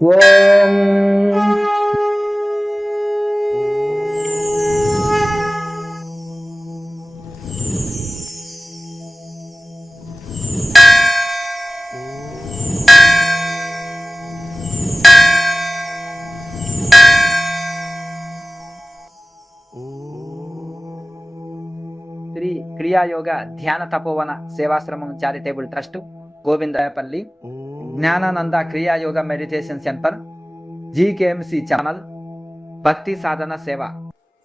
ఓం Sri Kriyayoga Dhyana Tapovana Sevashramam charitable trust Govindarayapalli Jnanananda Kriyayoga meditation centre GKMC channel భక్తి సాధన సేవ.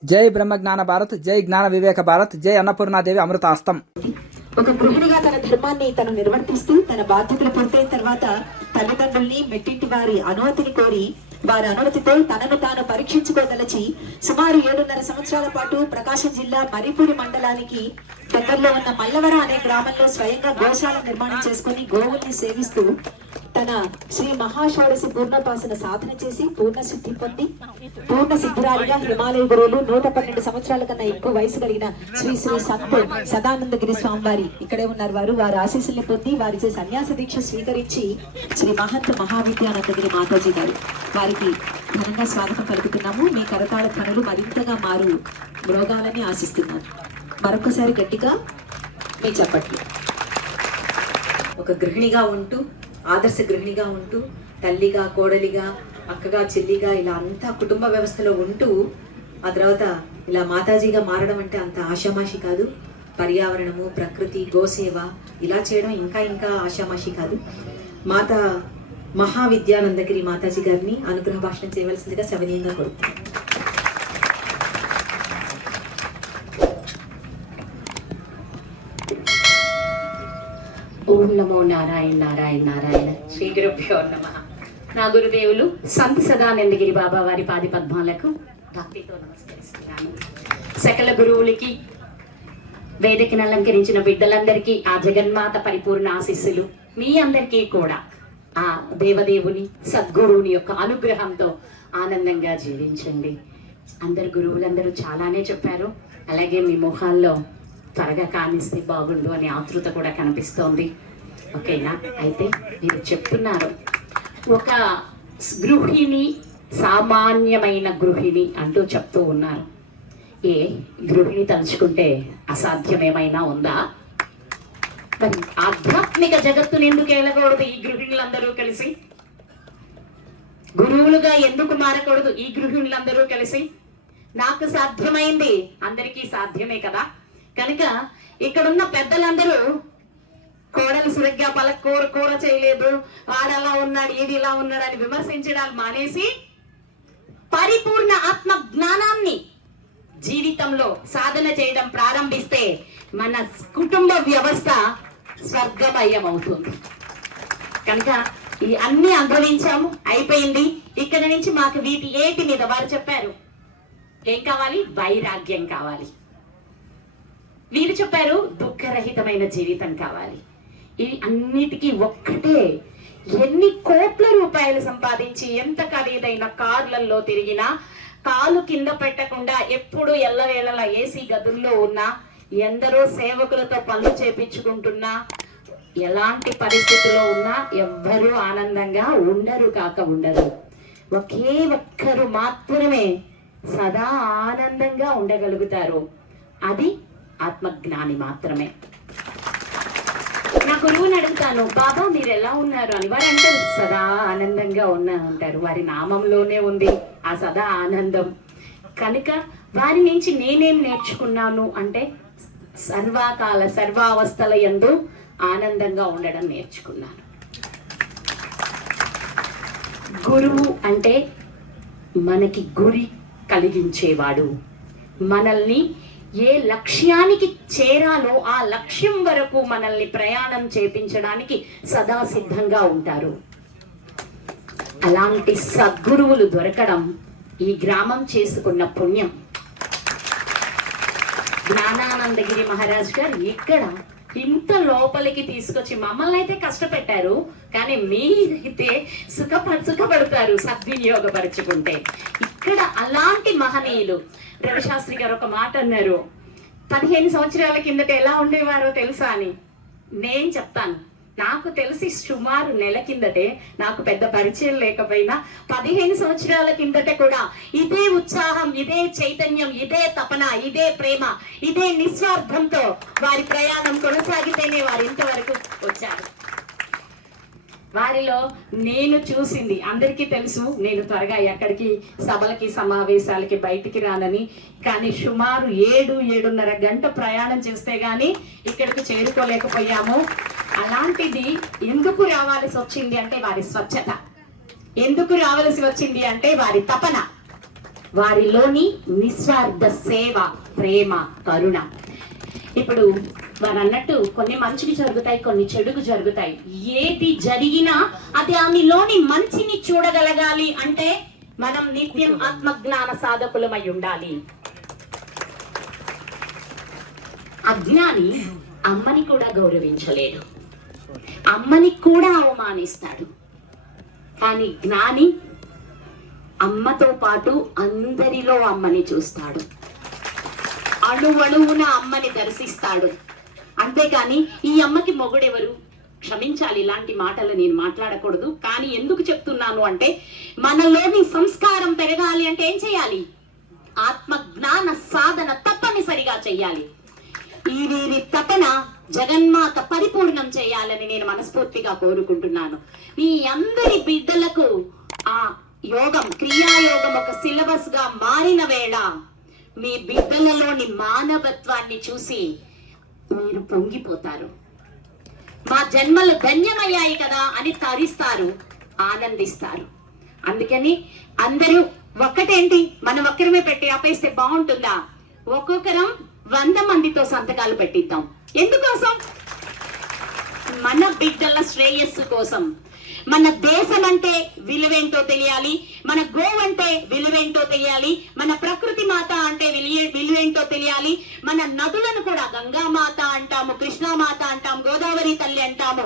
జై బ్రహ్మ జ్ఞాన భారత్, జై జ్ఞాన వివేక భారత్, జై అన్నపూర్ణాదేవి అమృతాస్తం. ఒక గృహిణిగా తన ధర్మాన్ని తను నిర్వర్తిస్తూ తన బాధ్యతలు పూర్తయిన తర్వాత తల్లిదండ్రుల్ని మెట్టింటి వారి అనుమతిని కోరి వారి అనుమతితో తనను తాను పరీక్షించుకోదలచి సుమారు 7.5 సంవత్సరాల పాటు ప్రకాశం జిల్లా మరిపూడి మండలానికి దగ్గరలో ఉన్న మల్లవర అనే గ్రామంలో స్వయంగా గోశాల నిర్మాణం చేసుకుని గోవుల్ని సేవిస్తూ తన శ్రీ మహాషోడశి పూర్ణోపాసన సాధన చేసి పూర్ణ సిద్ధి పొంది పూర్ణ సిద్ధిరాలిగా హిమాలయ గురువులు 112 సంవత్సరాల కన్నా ఎక్కువ వయసు కలిగిన శ్రీ శ్రీ సంత్ సదానందగిరి స్వామివారి ఇక్కడే ఉన్నారు. వారి ఆశీస్సుల్ని పొంది వారిచే సన్యాస దీక్ష స్వీకరించి శ్రీ మహంత్ మహావిద్యానందగిరి మాతాజీ గారు వారికి ఘనంగా స్వాగతం పలుకుతున్నాము. మీ కరతాళ ధ్వనులు మరింతగా మారు మ్రోగాలని ఆశిస్తున్నాను. మరొకసారి గట్టిగా మీ చెప్పట్లు. ఒక గృహిణిగా ఉంటూ ఆదర్శ గృహిణిగా ఉంటూ తల్లిగా, కోడలిగా, అక్కగా, చెల్లిగా ఇలా అంతా కుటుంబ వ్యవస్థలో ఉంటూ ఆ తర్వాత ఇలా మాతాజీగా మారడం అంటే అంత ఆషామాషి కాదు. పర్యావరణము, ప్రకృతి, గోసేవ ఇలా చేయడం ఇంకా ఇంకా ఆషామాషి కాదు. మాతా మహావిద్యానందగిరి మాతాజీ గారిని అనుగ్రహ భాషణ చేయవలసిందిగా సవినయంగా కోరుతున్నాను. ఓం నమో నారాయణ నారాయణ నారాయణ. శ్రీ గురుభ్యో నమః. నా గురుదేవులు సంత్ సదానందగిరి బాబా వారి పాది పద్మాలకు భక్తితో నమస్కరిస్తున్నాను. సకల గురువులకి, వేదికను అలంకరించిన బిడ్డలందరికీ ఆ జగన్మాత పరిపూర్ణ ఆశీస్సులు మీ అందరికీ కూడా ఆ దేవదేవుని సద్గురువుని యొక్క అనుగ్రహంతో ఆనందంగా జీవించండి. అందరు గురువులందరూ చాలానే చెప్పారు. అలాగే మీ మొహాల్లో త్వరగా కానిస్తే బాగుండు అనే ఆతృత కూడా కనిపిస్తోంది. ఓకేనా? అయితే మీరు చెప్తున్నారు ఒక గృహిణి, సామాన్యమైన గృహిణి అంటూ చెప్తూ ఉన్నారు. ఏ గృహిణి తలుచుకుంటే అసాధ్యమేమైనా ఉందా? మరి ఆధ్యాత్మిక జగత్తుని ఎందుకు వెళ్ళకూడదు ఈ గృహిణులందరూ కలిసి? గురువులుగా ఎందుకు మారకూడదు ఈ గృహిణులందరూ కలిసి? నాకు సాధ్యమైంది, అందరికీ సాధ్యమే కదా. కనుక ఇక్కడున్న పెద్దలందరూ కోడలు సరిగ్గా కూర చేయలేదు, వాడలా ఉన్నాడు, ఇది ఇలా ఉన్నాడు అని విమర్శించడాలు మానేసి పరిపూర్ణ ఆత్మ జ్ఞానాన్ని జీవితంలో సాధన చేయడం ప్రారంభిస్తే మన కుటుంబ వ్యవస్థ స్వర్గమయం అవుతుంది. కనుక ఈ అన్ని అనుభవించాము, అయిపోయింది. ఇక్కడ నుంచి మాకు వీటి ఏటి మీద వారు చెప్పారు ఏం కావాలి? వైరాగ్యం కావాలి. వీరు చెప్పారు దుఃఖరహితమైన జీవితం కావాలి. ఇవి అన్నిటికీ ఒక్కటే. ఎన్ని కోట్ల రూపాయలు సంపాదించి ఎంత ఖరీదైన కార్లలో తిరిగినా, కాలు కింద పెట్టకుండా ఎప్పుడు ఎల్లవేళలా ఏసీ గదుల్లో ఉన్నా, ఎందరో సేవకులతో పనులు చేపించుకుంటున్నా, ఎలాంటి పరిస్థితిలో ఉన్నా ఎవ్వరూ ఆనందంగా ఉండరు కాక ఉండరు. ఒకే ఒక్కరు మాత్రమే సదా ఆనందంగా ఉండగలుగుతారు. అది ఆత్మజ్ఞాని మాత్రమే. నా గురువుని అడుగుతాను, బాబా మీరు ఎలా ఉన్నారు అని. వారు అంటారు సదా ఆనందంగా ఉన్నా అంటారు. వారి నామంలోనే ఉంది ఆ సదా ఆనందం. కనుక వారి నుంచి నేనేం నేర్చుకున్నాను అంటే సర్వకాల సర్వావస్థల యందు ఆనందంగా ఉండడం నేర్చుకున్నాను. గురువు అంటే మనకి గురి కలిగించేవాడు. మనల్ని ఏ లక్ష్యానికి చేరాలో ఆ లక్ష్యం వరకు మనల్ని ప్రయాణం చేపించడానికి సదా సిద్ధంగా ఉంటారు. అలాంటి సద్గురువులు దొరకడం ఈ గ్రామం చేసుకున్న పుణ్యం. జ్ఞానానందగిరి మహారాజ్ గారు ఇక్కడ ఇంత లోపలికి తీసుకొచ్చి మమ్మల్ని అయితే కష్టపెట్టారు, కానీ మీరైతే సుఖపడతారు సద్వినియోగపరుచుకుంటే. ఇక్కడ అలాంటి మహనీయులు. రవిశాస్త్రి గారు ఒక మాట అన్నారు, 15 సంవత్సరాల కిందట ఎలా ఉండేవారో తెలుసా అని. నేను చెప్తాను, నాకు తెలిసి సుమారు నెల కిందటే, నాకు పెద్ద పరిచయం లేకపోయినా 15 సంవత్సరాల కిందట కూడా ఇదే ఉత్సాహం, ఇదే చైతన్యం, ఇదే తపన, ఇదే ప్రేమ, ఇదే నిస్వార్థంతో వారి ప్రయాణం కొనసాగితేనే వారు ఇంతవరకు వచ్చారు. వారిలో నేను చూసింది అందరికీ తెలుసు, నేను త్వరగా ఎక్కడికి సభలకి సమావేశాలకి బయటికి రానని. కానీ సుమారు 7-7.5 గంట ప్రయాణం చేస్తే గానీ ఇక్కడికి చేరుకోలేకపోయాము. అలాంటిది ఎందుకు రావాల్సి వచ్చింది అంటే వారి స్వచ్ఛత, ఎందుకు రావాల్సి వచ్చింది అంటే వారి తపన, వారిలోని నిస్వార్థ సేవ, ప్రేమ, కరుణ. ఇప్పుడు వారు అన్నట్టు కొన్ని మంచికి జరుగుతాయి, కొన్ని చెడుకు జరుగుతాయి. ఏది జరిగినా అది దానిలోని మంచిని చూడగలగాలి అంటే మనం నిత్యం ఆత్మజ్ఞాన సాధకులమై ఉండాలి. అజ్ఞాని అమ్మని కూడా గౌరవించలేడు, అమ్మని కూడా అవమానిస్తాడు. కానీ జ్ఞాని అమ్మతో పాటు అందరిలో అమ్మని చూస్తాడు, అణువణువున అమ్మని దర్శిస్తాడు. అంతేకాని ఈ అమ్మకి మొగుడెవరు, క్షమించాలి ఇలాంటి మాటలు నేను మాట్లాడకూడదు. కానీ ఎందుకు చెప్తున్నాను అంటే మనలోని సంస్కారం పెరగాలి అంటే ఏం చేయాలి? ఆత్మ జ్ఞాన సాధన తప్పనిసరిగా చెయ్యాలి. ఈ వీరి తపన జగన్మాత పరిపూర్ణం చేయాలని నేను మనస్ఫూర్తిగా కోరుకుంటున్నాను. మీ అందరి బిడ్డలకు ఆ యోగం, క్రియాయోగం ఒక సిలబస్ గా మారిన వేళ మీ బిడ్డలలోని మానవత్వాన్ని చూసి మీరు పొంగిపోతారు. మా జన్మలు ధన్యమయ్యాయి కదా అని తరిస్తారు, ఆనందిస్తారు. అందుకని అందరూ ఒక్కటేంటి, మనం ఒక్కరమే పెట్టి ఆపేస్తే బాగుంటుందా? ఒక్కొక్కరం 100 మందితో సంతకాలు పెట్టిద్దాం. ఎందుకోసం? మన బిడ్డల శ్రేయస్సు కోసం. మన దేశం అంటే విలువేంటో తెలియాలి, మన గోవు అంటే విలువేంటో తెలియాలి, మన ప్రకృతి మాత అంటే విలువేంటో తెలియాలి. మన నదులను కూడా గంగామాత అంటాము, కృష్ణామాత అంటాము, గోదావరి తల్లి అంటాము.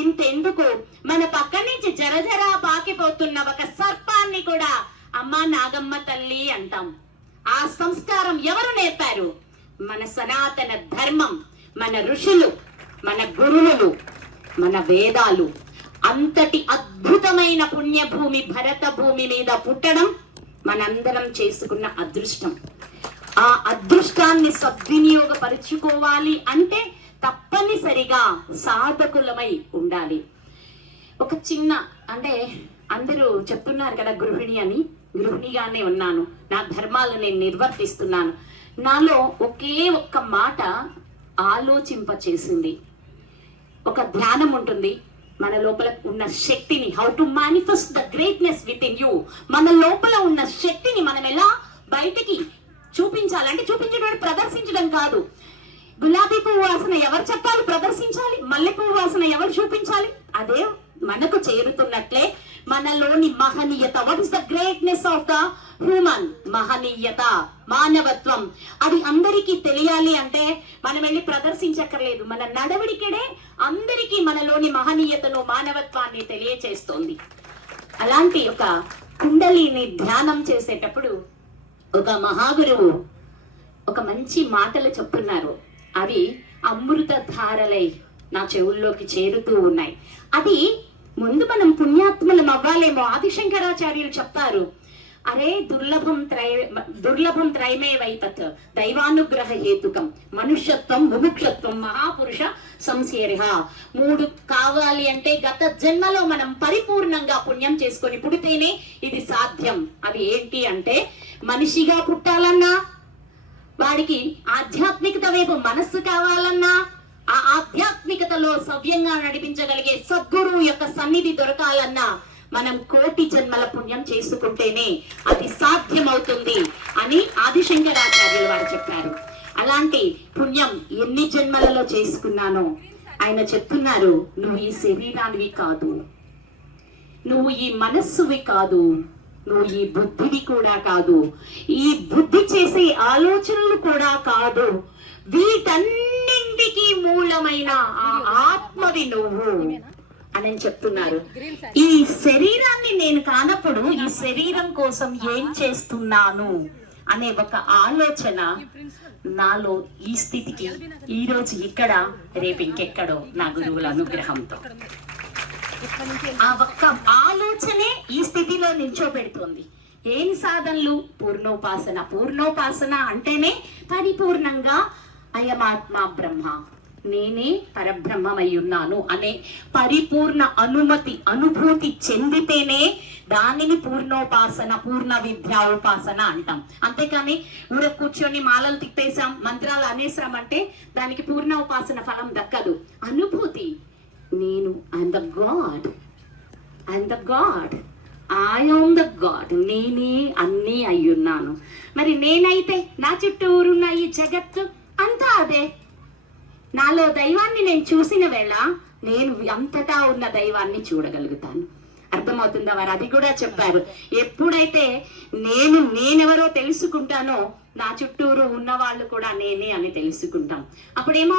ఇంతెందుకు మన పక్క నుంచి జరజరా పాకిపోతున్న ఒక సర్పాన్ని కూడా అమ్మా నాగమ్మ తల్లి అంటాం. ఆ సంస్కారం ఎవరు నేర్పారు? మన సనాతన ధర్మం, మన ఋషులు, మన గురువులు, మన వేదాలు. అంతటి అద్భుతమైన పుణ్యభూమి భరత భూమి మీద పుట్టడం మనందరం చేసుకున్న అదృష్టం. ఆ అదృష్టాన్ని సద్వినియోగపరుచుకోవాలి అంటే తప్పనిసరిగా సాధకులమై ఉండాలి. ఒక చిన్న అంటే అందరూ చెప్తున్నారు కదా గృహిణి అని, గృహిణిగానే ఉన్నాను, నా ధర్మాలు నేను నిర్వర్తిస్తున్నాను. నాలో ఒకే ఒక్క మాట ఆలోచింప చేసింది. ఒక ధ్యానం ఉంటుంది, మన లోపల ఉన్న శక్తిని, how to manifest the greatness with in you. మన లోపల ఉన్న శక్తిని మనం ఎలా బయటికి చూపించాలంటే, చూపించడం ప్రదర్శించడం కాదు. గులాబీ పువ్వు వాసన ఎవరు చెప్పాలి ప్రదర్శించాలి, మల్లె పువ్వు వాసన ఎవరు చూపించాలి? అదే మనకు చేరుతున్నట్లే మనలోని మహనీయత. What is the greatness of the human? మహనీయత, మానవత్వం. అది అందరికీ తెలియాలి అంటే మనం వెళ్ళి ప్రదర్శించక్కర్లేదు. మన నడవడికడే అందరికీ మనలోని మహనీయతను, మానవత్వాన్ని తెలియచేస్తోంది. అలాంటి ఒక కుండలిని ధ్యానం చేసేటప్పుడు ఒక మహాగురువు ఒక మంచి మాటలు చెప్తున్నారు. అవి అమృత ధారలై నా చెవుల్లోకి చేరుతూ ఉన్నాయి. అది ముందు మనం పుణ్యాత్మలం అవ్వాలేమో. ఆదిశంకరాచార్యులు చెప్తారు, అరే దుర్లభం త్రైమే వైతత్ దైవానుగ్రహ హేతుకం మనుష్యత్వం ముముక్షత్వం మహాపురుష సంశేరిహ. 3 కావాలి అంటే గత జన్మలో మనం పరిపూర్ణంగా పుణ్యం చేసుకొని పుడితేనే ఇది సాధ్యం. అది ఏంటి అంటే మనిషిగా పుట్టాలన్నా, వాడికి ఆధ్యాత్మికత వైపు మనస్సు కావాలన్నా, ఆ ఆధ్యాత్మికతలో సవ్యంగా నడిపించగలిగే సద్గురువు యొక్క సన్నిధి దొరకాలన్నా మనం 1,000,000 జన్మల పుణ్యం చేసుకుంటేనే అది సాధ్యమవుతుంది అని ఆదిశంకరాచార్యులు వారు చెప్పారు. అలాంటి పుణ్యం ఎన్ని జన్మలలో చేసుకున్నానో ఆయన చెప్తున్నారు, నువ్వు ఈ శరీరానివి కాదు, నువ్వు ఈ మనస్సువి కాదు, నువ్వు ఈ బుద్ధివి కూడా కాదు, ఈ బుద్ధి చేసే ఆలోచనలు కూడా కాదు, వీటన్నింటికి మూలమైన ఆ ఆత్మవి నువ్వు అని చెప్తున్నారు. ఈ శరీరాన్ని నేను కానప్పుడు ఈ శరీరం కోసం ఏం చేస్తున్నాను అనే ఒక ఆలోచన నాలో ఈ స్థితికి ఈ రోజు ఇక్కడ రేపు ఇంకెక్కడో నా గురువుల అనుగ్రహంతో ఆ ఒక్క ఆలోచనే ఈ స్థితిలో నిల్చోబెడుతుంది. ఏం సాధనలు? పూర్ణోపాసన అంటేనే పరిపూర్ణంగా అయమాత్మ బ్రహ్మ, నేనే పరబ్రహ్మమై ఉన్నాను అనే పరిపూర్ణ అనుభూతి చెందితేనే దానిని పూర్ణోపాసన, పూర్ణ విద్యా ఉపాసన అంటాం. అంతేకాని ఊర కూర్చొని మాలలు తిప్పేసాం, మంత్రాలు అనేసామంటే దానికి పూర్ణ ఉపాసన ఫలం దక్కదు. అనుభూతి, నేను I'm the God, I'm the God, I am the God, నేనే అన్నీ అయ్యున్నాను. మరి నేనైతే నా చుట్టూరున్న ఈ జగత్తు అంతా అదే. నాలో దైవాన్ని నేను చూసిన వేళ నేను అంతటా ఉన్న దైవాన్ని చూడగలుగుతాను. అర్థమవుతుందా? వారు అది కూడా చెప్పారు. ఎప్పుడైతే నేనెవరో తెలుసుకుంటానో నా చుట్టూరు ఉన్న వాళ్ళు కూడా నేనే అని తెలుసుకుంటాం. అప్పుడు ఏమవుతుంది?